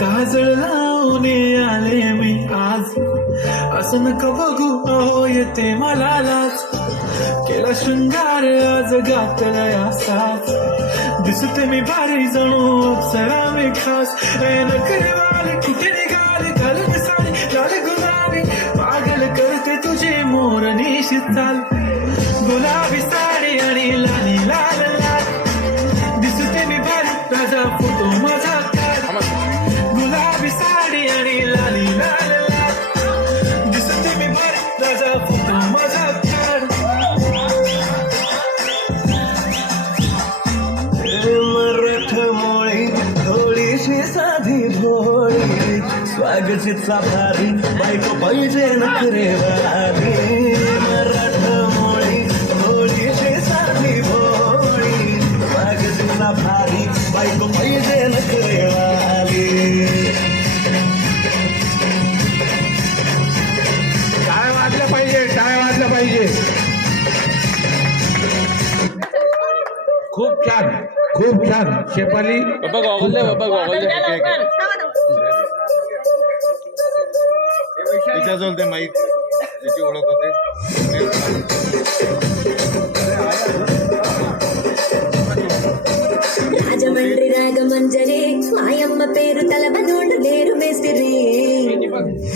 काजळ लावून आले मी आज, असं नका बघू अहो येते मला लाज. केला शृंगार आज घातलाय असाच, दिसते मी भारी जणू अप्सरा मी खास. नखरे वाले कुठे निघाले घालून साडी लाल गुलाबी, पागल करते तुझे मोर निशित चाल. गुलाबी साडी आणि लाली लाल लाल, दिसते मी भारी राजा फोटो माझा. गुलाबी साडी आणि लाली लाल लाल, दिसते मी भारी राजा फोटो माझा. मराठमोळी थोडीशी साधी भोळी, स्वागतीचा भारी बायको पाहिजे नखरे वाली. मराठमोळी थोडीशी साधी भोळी, स्वागतीचा भारी बायको पाहिजे नखरे वाली. टाळ्या वाजल्या पाहिजे, टाळ्या वाजल्या पाहिजे. खूप छान, खूप छान. शेफाली बाबा गॉगल दे, बाबा गॉगल दे. तिच्याजवळ ते माईक, त्याची ओळख होते. రాజమండ్రి రాగమంజరి మాయమ్మ పేరు తలబనోడు లేరు మేస్తిరి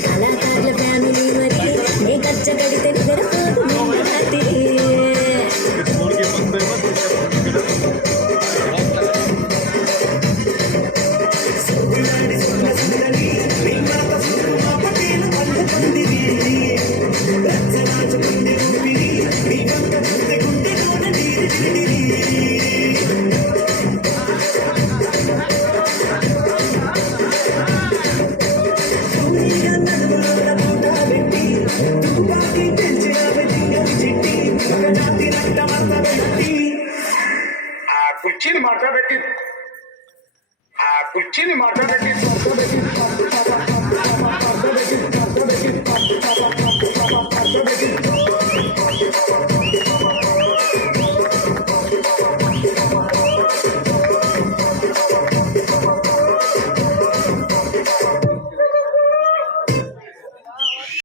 కళాకారుల ఫ్యామిలీ మరి నీ గచ్చ గడితే నిద్రపోదు నిన్న రాత్రి. కుర్చీని మాట్లాడబెట్టి కుర్చీని మాట్లాడబెట్టి